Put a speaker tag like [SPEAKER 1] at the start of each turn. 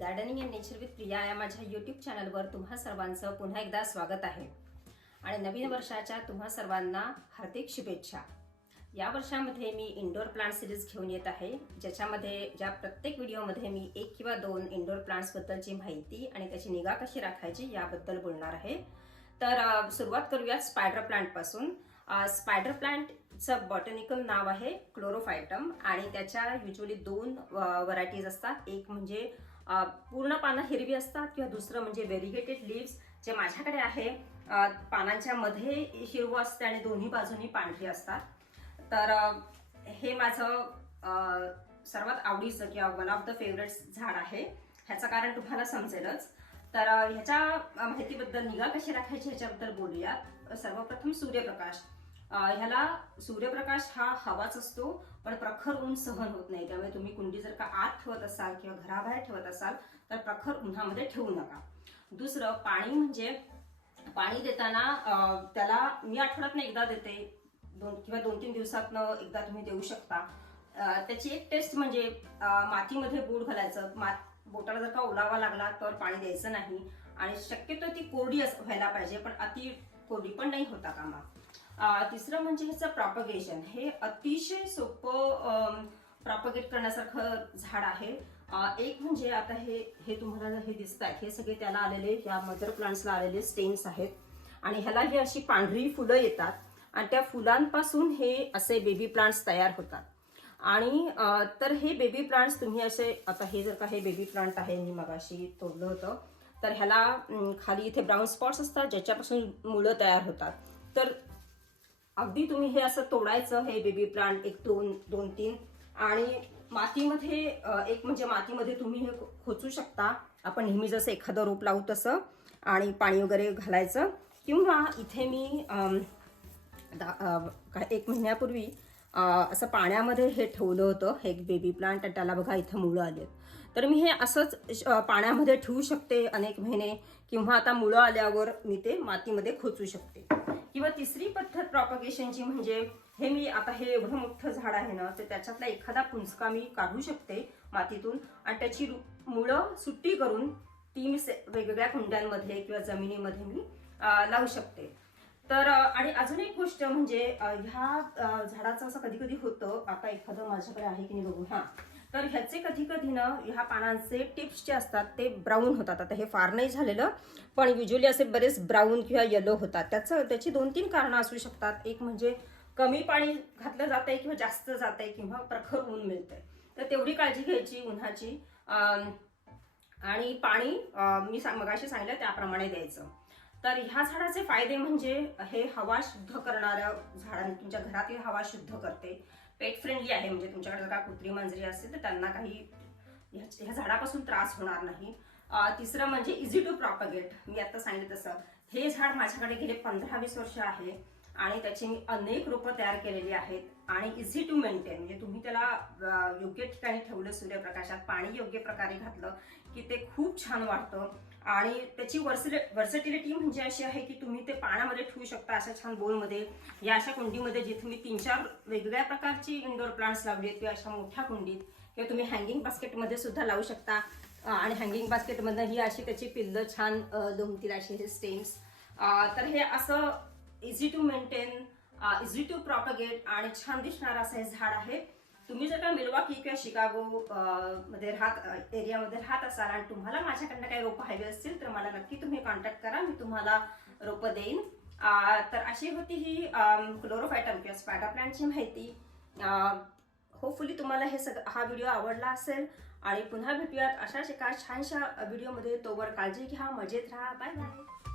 [SPEAKER 1] Gardening and nature with Priya या माझ्या YouTube चॅनलवर तुम्हा सर्वांचं पुन्हा एकदा स्वागत आहे. आणि नवीन वर्षाच्या तुम्हा सर्वांना हार्दिक शुभेच्छा. या वर्षामध्ये मी इंडोर प्लांट सिरीज घेऊन येत आहे ज्याच्यामध्ये ज्या प्रत्येक व्हिडिओमध्ये मी एक किंवा दोन इंडोर प्लांट्सबद्दलची माहिती आणि त्याची निगा कशी राखायची याबद्दल बोलणार आहे. तर सुरुवात करूयात स्पायडर प्लांटपासून स्पायडर प्लांटचं बॉटनिकल नाव आहे क्लोरोफायटम आणि त्याच्या युजली दोन व्हरायटीज असतात. एक म्हणजे पूर्ण पानं हिरवी असतात किंवा दुसरं म्हणजे व्हेरिगेटेड लिव्स जे माझ्याकडे आहे पानांच्या मध्ये हिरवं असते आणि दोन्ही बाजूनी पांढरी असतात. तर हे माझं सर्वात आवडीचं किंवा वन ऑफ द फेवरेट झाड आहे. ह्याचं कारण तुम्हाला समजेलच. तर ह्याच्या माहितीबद्दल निगा कशी राखायची ह्याच्याबद्दल बोलूयात. सर्वप्रथम सूर्यप्रकाश. ह्याला सूर्यप्रकाश हा हवाच असतो. पण प्रखर ऊन सहन होत नाही. त्यामुळे तुम्ही कुंडी जर का आत ठेवत असाल किंवा घराबाहेर ठेवत असाल तर प्रखर उन्हामध्ये ठेवू नका. दुसरं पाणी म्हणजे पाणी देताना त्याला मी आठवड्यातनं एकदा देते. दोन किंवा दोन तीन दिवसातनं एकदा तुम्ही देऊ शकता. त्याची एक टेस्ट म्हणजे मातीमध्ये बोट घालायचं. मात बोटाला जर का ओलावा लागला तर पाणी द्यायचं नाही. आणि शक्यतो ती कोरडी अस- व्हायला पाहिजे पण अति कोरडी पण नाही होता कामा. तिसरं म्हणजे ह्याचं प्रॉपगेशन हे अतिशय सोपं प्रॉपगेट करण्यासारखं झाड आहे. एक म्हणजे आता हे हे तुम्हाला हे दिसत आहेत हे सगळे त्याला आलेले या मदर प्लांट्सला आलेले स्टेन्स आहेत. आणि ह्याला ही अशी पांढरी फुलं येतात. आणि त्या फुलांपासून हे असे बेबी प्लांट्स तयार होतात. आणि तर हे बेबी प्लांट्स तुम्ही असे आता हे जर का हे बेबी प्लांट आहे मी मगाशी तोडलं होतं तर ह्याला खाली इथे ब्राऊन स्पॉट्स असतात ज्याच्यापासून मुळं तयार होतात. तर अगदी तुम्ही हे असं तोडायचं हे बेबी प्लांट एक दोन दोन तीन. आणि मातीमध्ये एक म्हणजे मातीमध्ये तुम्ही हे खोचू शकता. आपण नेहमी जसं एखादं रोप लावू तसं. आणि पाणी वगैरे घालायचं. किंवा इथे मी दा- काय एक महिन्यापूर्वी असं पाण्यामध्ये हे ठेवलं होतं हे एक बेबी प्लांट आणि त्याला बघा इथं मुळं आली तर मी हे असंच पाण्यामध्ये ठेवू शकते अनेक महिने किंवा आता मुळं आल्यावर मी ते मातीमध्ये खोचू शकते. किंवा तिसरी पद्धत प्रॉपगेशनची म्हणजे हे मी आता हे एवढं मोठं झाड आहे ना तर त्याच्यातला एखादा पुंजका मी काढू शकते मातीतून आणि त्याची मुळं सुट्टी करून ती मी वेगवेगळ्या कुंड्यांमध्ये किंवा जमिनीमध्ये मी लावू शकते. तर आणि अजून एक गोष्ट म्हणजे ह्या झाडाचं असं कधी कधी होतं आता एखादं माझ्याकडे आहे की नाही बघू हा. तर ह्याचे कधी कधी ना ह्या पानांचे टिप्स जे असतात ते ब्राऊन होतात. आता हे फार नाही झालेलं पण युजली असे बरेच ब्राऊन किंवा येलो होतात. त्याचं त्याची दोन तीन कारणं असू शकतात. एक म्हणजे कमी पाणी घातलं जात आहे किंवा जास्त जात आहे किंवा प्रखर ऊन मिळतंय. तर तेवढी काळजी घ्यायची उन्हाची. आणि पाणी मी सांग मगाशी सांगितलं त्याप्रमाणे द्यायचं. तर ह्या झाडाचे फायदे म्हणजे हे हवा शुद्ध करणाऱ्या झाडांनी तुमच्या घरातील हवा शुद्ध करते. पेट फ्रेंडली आहे म्हणजे तुमच्याकडे जर का कुत्री मांजरी असतील तर त्यांना काही ह्या झाडापासून त्रास होणार नाही. तिसरं म्हणजे इझी टू प्रॉपगेट मी आता सांगितलं तसं. हे झाड माझ्याकडे गेले पंधरा वीस वर्ष आहे. आणि त्याची मी अनेक रोपं तयार केलेली आहेत. आणि इझी टू मेंटेन म्हणजे तुम्ही त्याला योग्य ठिकाणी ठेवलं सूर्यप्रकाशात पाणी योग्य प्रकारे घातलं की ते खूप छान वाटतं आणि त्याची वर्सिल वर्सटिलिटी म्हणजे अशी आहे की तुम्ही ते पाण्यामध्ये ठेवू शकता अशा छान बोलमध्ये. या अशा कुंडीमध्ये जिथे मी तीन चार वेगवेगळ्या प्रकारची इंडोर प्लांट्स लावली आहेत किंवा अशा मोठ्या कुंडीत किंवा तुम्ही हँगिंग बास्केटमध्ये सुद्धा लावू शकता. आणि हँगिंग बास्केटमधनं ही अशी त्याची पिल्लं छान लोंबतील अशी हे स्टेम्स तर हे असं easy to maintain easy to propagate आणि छान दिसणार असं हे झाड आहे. तुम्ही जर का मिल्वाकी किंवा शिकागो uh, मध्ये राहत uh, एरियामध्ये राहत असाल आणि तुम्हाला माझ्याकडनं काही रोपं हवी असतील तर मला नक्की तुम्ही कॉन्टॅक्ट करा मी तुम्हाला रोपं देईन. Uh, तर अशी होती ही um, क्लोरोफायटम किंवा स्पॅटा प्लांटची माहिती. होपफुली तुम्हाला हे सग हा व्हिडिओ आवडला असेल आणि पुन्हा भेटूयात अशाच एका छानशा व्हिडिओमध्ये तोवर काळजी घ्या मजेत राहा. Bye bye